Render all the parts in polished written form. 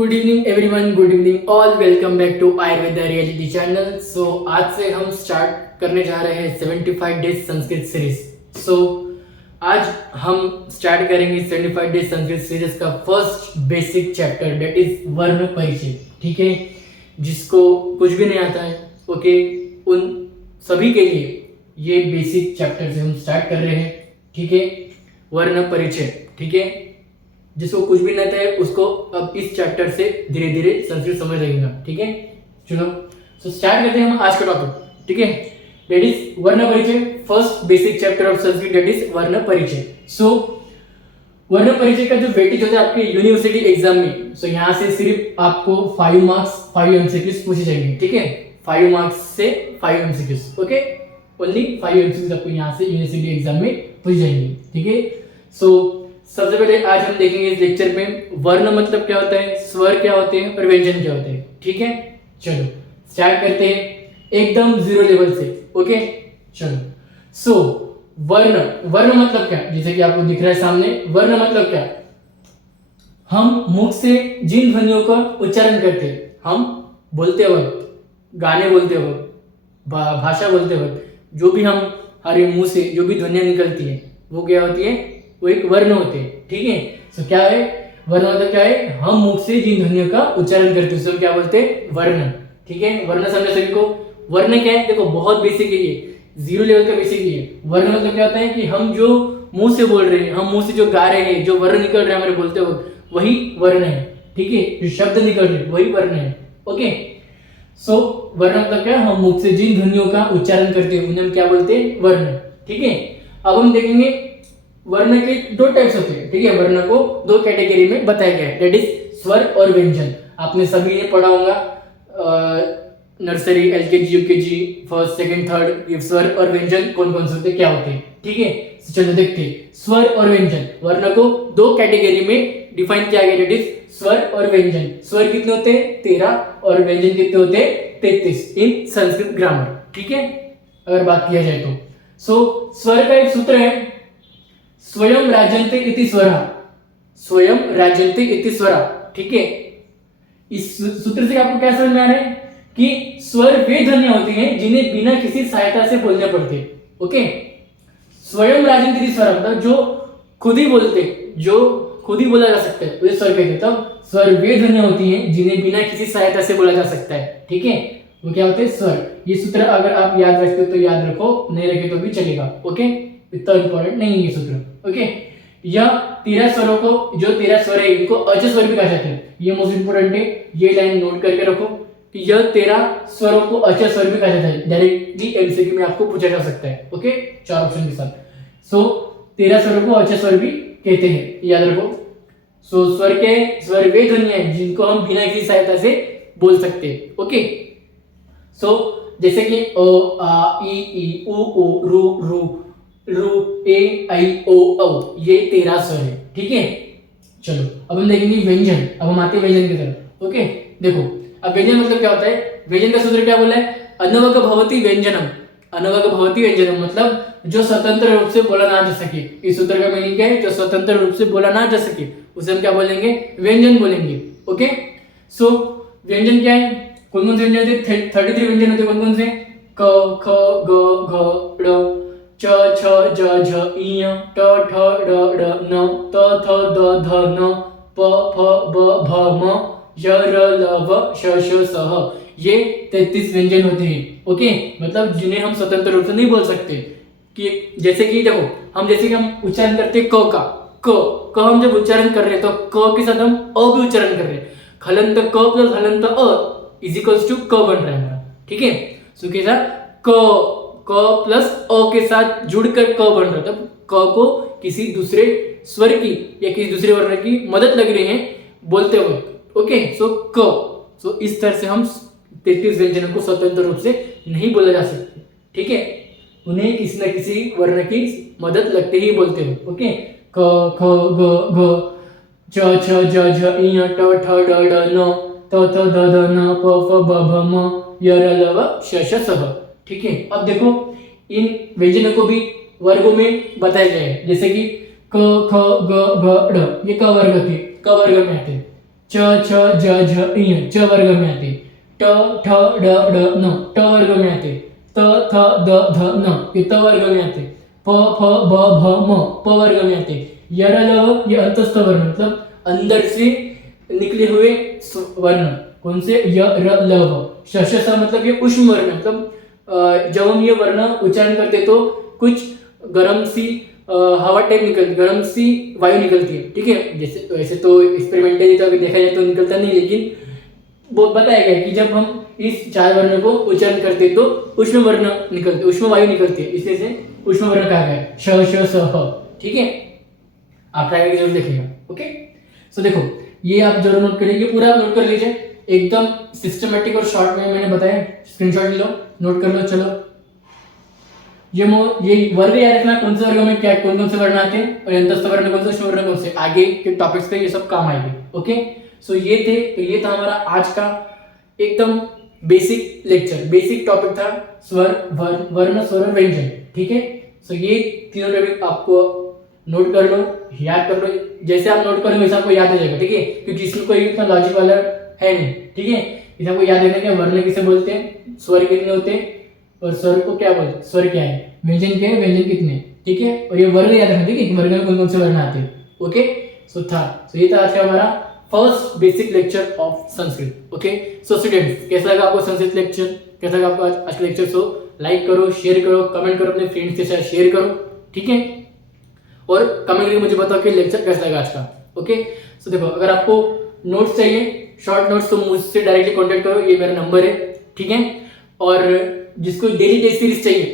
Good evening everyone, good evening all, welcome back to Ayurveda reality channel. So आज से हम start करने जा रहे हैं 75 डेज संस्कृत सीरीज। सो आज हम स्टार्ट करेंगे 75 डेज संस्कृत सीरीज का first basic chapter, that is वर्ण परिचय। ठीक है, जिसको कुछ भी नहीं आता है, ओके, उन सभी के लिए ये बेसिक चैप्टर से हम स्टार्ट कर रहे हैं। ठीक है, वर्ण परिचय। ठीक है, जिसको कुछ भी नहीं आता है उसको अब इस चैप्टर से धीरे धीरे संस्कृत समझ लगेगा। ठीक है, चलो सो स्टार्ट करते हैं हम आज का टॉपिक। ठीक है, दैट इज वर्ण परिचय, first basic chapter of Sanskrit, that is वर्ण परिचय। सो वर्ण परिचय का जो वेटेज होता है आपके यूनिवर्सिटी एग्जाम में, सो यहाँ से सिर्फ आपको 5 मार्क्स 5 एमसीक्यूज पूछे जाएंगे। ठीक है, 5 मार्क्स से 5 एमसीक्यूज, ओके, ओनली 5 एमसीक्यूज आपको यहाँ से यूनिवर्सिटी एग्जाम में पूछे जाएंगे। ठीक है, सो सबसे पहले आज हम देखेंगे इस लेक्चर में वर्ण मतलब क्या होता है, स्वर क्या होते हैं और व्यंजन क्या होते हैं। ठीक है, चलो स्टार्ट करते हैं एकदम जीरो लेवल से। ओके, चलो सो वर्ण, वर्ण मतलब क्या, जैसे कि आपको दिख रहा है सामने, वर्ण मतलब क्या, हम मुख से जिन ध्वनियों का उच्चारण करते हैं, हम बोलते वक्त, गाने बोलते वक्त, भाषा बोलते वक्त, जो भी हम हमारे मुंह से जो भी ध्वनियां निकलती है वो क्या होती है, वो एक वर्ण होते हैं। ठीक है, सो क्या है वर्ण मतलब क्या है, हम मुख से जिन ध्वनियों का उच्चारण करते हैं उसे क्या बोलते हैं, वर्ण। ठीक है, वर्ण समझे सभी को। वर्ण क्या है, देखो बहुत बेसिक है ये, जीरो लेवल का बेसिक है। वर्ण मतलब क्या होता है कि हम जो मुंह से बोल रहे हैं, हम मुंह से जो गा रहे हैं, जो वर्ण निकल रहे हैं हमारे बोलते वक्त, वही वर्ण है। ठीक है, जो शब्द निकल रहे हैं वही वर्ण है। ओके, सो वर्ण मतलब क्या, हम मुख से जिन ध्वनियों का उच्चारण करते हैं उन्हें हम क्या बोलते हैं, वर्ण। ठीक है, अब हम देखेंगे वर्ण के दो टाइप्स होते हैं। ठीक है, वर्ण को दो कैटेगरी में बताया गया है, दैट इज स्वर और व्यंजन। आपने सभी ने पढ़ा होगा nursery, LKG, UKG, first, second, third, ये स्वर और व्यंजन कौन कौन से होते हैं, क्या होते हैं। ठीक है, चलो देखते हैं स्वर और व्यंजन। वर्ण को दो कैटेगरी में डिफाइन किया गया, दैट इज स्वर और व्यंजन। स्वर कितने होते हैं, 13, और व्यंजन कितने होते हैं, 33 इन संस्कृत ग्रामर। ठीक है, अगर बात किया जाए तो सो स्वर का एक सूत्र है, स्वयं राजन्ते इति स्वरः, स्वयं राजन्ते इति स्वरः। ठीक है, इस सूत्र से आपको क्या समझ में आ रहा है कि स्वर वे ध्वनियां होती हैं जिन्हें बिना किसी सहायता से बोलने पड़ते हैं। ओके, स्वयं राजन्ते इति स्वरः मतलब जो खुद ही बोलते, जो खुद ही बोला जा सकता है उसे स्वर कहते हैं। तब स्वर वे ध्वनियां होती हैं जिन्हें बिना किसी सहायता से बोला जा सकता है। ठीक है, वो क्या होते हैं, स्वर। ये सूत्र अगर आप याद रखते हो तो याद रखो, नहीं रखे तो भी चलेगा। ओके, इतना इंपॉर्टेंट नहीं है ये सूत्र। ओके, यह 13 स्वरों को, जो 13 स्वर है इनको अच स्वर भी कहा जाता है। ये मोस्ट इंपोर्टेंट है, ये लाइन नोट करके रखो कि यह 13 स्वरों को अच स्वर भी कहा जाता है। डायरेक्टली एमसीक्यू में आपको पूछा जा सकता है। ओके, 4 ऑप्शन के साथ। सो 13 स्वरों को अच स्वर भी कहते हैं, याद रखो। सो स्वर स्वर वे ध्वनियां हैं जिनको हम बिना किसी सहायता से बोल सकते हैं। ओके, सो जैसे कि अ, आ, ई, उ, रू, रू, ए, आई, ओ, औ, ये 13 स्वर है। ठीक है, चलो अब हम देखेंगे व्यंजन। अब हम आते हैं व्यंजन की तरफ। ओके, देखो अब व्यंजन मतलब क्या होता है, व्यंजन का सूत्र क्या बोला है, अनवक भवति व्यंजनम। अनवक भवति व्यंजनम मतलब जो स्वतंत्र रूप से बोला ना जा सके। इस सूत्र का मीनिंग क्या है, जो स्वतंत्र रूप से बोला ना जा सके उसे हम क्या बोलेंगे, व्यंजन बोलेंगे। ओके, सो व्यंजन क्या है, कौन कौन से व्यंजन होते हैं, 33 व्यंजन होते हैं। कौन कौन से, क, ख, ग, घ, ड़, च, छ, ज, झ, इ, ट, ठ, ड, ढ, न, त, थ, द, ध, न, प, फ, ब, भ, म, य, र, ल, व, श, श, स, ये 33 व्यंजन होते हैं। ओके, मतलब जिन्हें हम स्वतंत्र रूप से नहीं बोल सकते। कि जैसे कि देखो, हम जैसे कि हम उच्चारण करते हैं क का, क हम जब उच्चारण कर रहे हैं तो क के साथ हम अ भी उच्चारण कर रहे हैं। हलंत क प्लस हलंत अ इज इक्वल्स टू क बन रहा है हमारा। ठीक है, सो के साथ क प्लस अ के साथ जुड़कर क बन रहा है। तब क को किसी दूसरे स्वर की या किसी दूसरे वर्ण की मदद लग रही है बोलते वक्त। ओके, सो क, सो इस तरह से हम 33 व्यंजनों को स्वतंत्र रूप से नहीं बोला जा सकते। ठीक है, उन्हें किसी न किसी वर्ण की मदद लगते ही बोलते हैं। ओके, क, ख, ग, घ, च, छ, ज, झ, इ, ट, ठ, ड, ढ, न, त, थ, द, ध, न, प, फ, ब, भ, म, य, र, ल, व, श, श, स। ठीक है, अब देखो इन व्यंजनों को भी वर्गों में बताया गया है, जैसे कि क, ख, ग, घ, ड़, ये क वर्ग के, क वर्ग में आते हैं। च छ ज झ इ च वर्ग में आते, ट ठ ड ड न ट वर्ग में आते, त थ द ध न ये त वर्ग में आते, प फ ब भ म प वर्ग में आते, य र ल व ये अंतस्थ वर्ण मतलब अंदर से निकले हुए वर्ण, कौन से, य र ल व, श श स मतलब ये उष्म वर्ण मतलब जब हम ये वर्ण उच्चारण करते तो कुछ गर्म सी हवा टाइप निकलती, गर्म सी वायु निकलती है, ठीक है। जैसे वैसे तो एक्सपेरिमेंटली तो अगर देखा जाए तो निकलता नहीं, लेकिन वो बताया गया कि जब हम इस चार वर्ण को उच्चारण करते तो उष्म वर्ण निकलते, उष्म वायु निकलती है, इसलिए से उष्म वर्ण कहा गया है, श श स ह, ठीक है। आप ट्राई करके जरूर देखिएगा, ओके। सो देखो ये आप जरूर नोट करिए, पूरा नोट कर लीजिए, एकदम सिस्टमेटिक और शॉर्ट में मैंने बताया, स्क्रीनशॉट लो, नोट कर लो। चलो ये वर्ग याद रखना, कौन से वर्ग में क्या कौन कौन से वर्ण आते हैं और अंतस्थ वर्ण कौन से, उष्म वर्ण कौन से, आगे के टॉपिक्स पे ये सब काम आएंगे, ओके। सो ये था हमारा आज का एकदम बेसिक लेक्चर, बेसिक टॉपिक था स्वर, वर्ण, स्वर और व्यंजन, ठीक है। सो ये तीनों टॉपिक आपको नोट कर लो, याद कर लो, जैसे आप नोट करोगे वैसे आपको याद हो जाएगा, ठीक है, क्योंकि इसमें कोई इतना लॉजिक वाला है नहीं, ठीक है। इसे आपको याद रखना कि वर्ण किसे बोलते हैं, स्वर कितने होते हैं और स्वर को क्या बोलते हैं, स्वर क्या है, व्यंजन क्या है, व्यंजन कितने, ठीक है। और ये वर्ण याद रखना, ठीक है, वर्ग में कौन कौन से वर्ण आते हैं, ओके। सो ये था आज का हमारा first basic lecture of Sanskrit, okay. So students कैसा लगा आपको संस्कृत लेक्चर, कैसा लगा आपको आज का लेक्चर। सो लाइक करो, शेयर करो, कमेंट करो, अपने फ्रेंड्स के साथ शेयर करो, ठीक है, और कमेंट करके मुझे बताओ कि लेक्चर कैसा लगा आज का, ओके। सो देखो अगर आपको नोट्स चाहिए, शॉर्ट नोट्स, तो मुझसे डायरेक्टली कांटेक्ट करो, ये मेरा नंबर है, ठीक है। और जिसको डेली टेस्ट सीरीज चाहिए,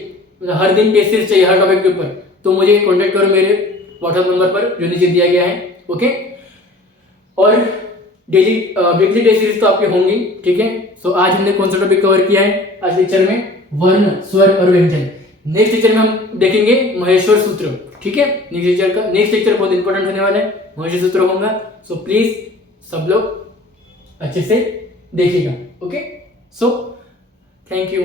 मतलब हर दिन टेस्ट सीरीज चाहिए हर टॉपिक के ऊपर, तो मुझे कांटेक्ट करो मेरे व्हाट्सएप नंबर पर जो नीचे दिया गया है, ओके। और डेली वीकली टेस्ट सीरीज तो आपके होंगी, ठीक है। सो आज हमने कौन सा टॉपिक कवर किया है आज लेक्चर में, वर्ण, स्वर और व्यंजन। नेक्स्ट लेक्चर में हम देखेंगे महेश्वर सूत्र, ठीक है। नेक्स्ट लेक्चर बहुत इंपॉर्टेंट होने वाला है, महेश्वर सूत्र होगा। सो प्लीज सब लोग अच्छे से देखिएगा, ओके। So thank you.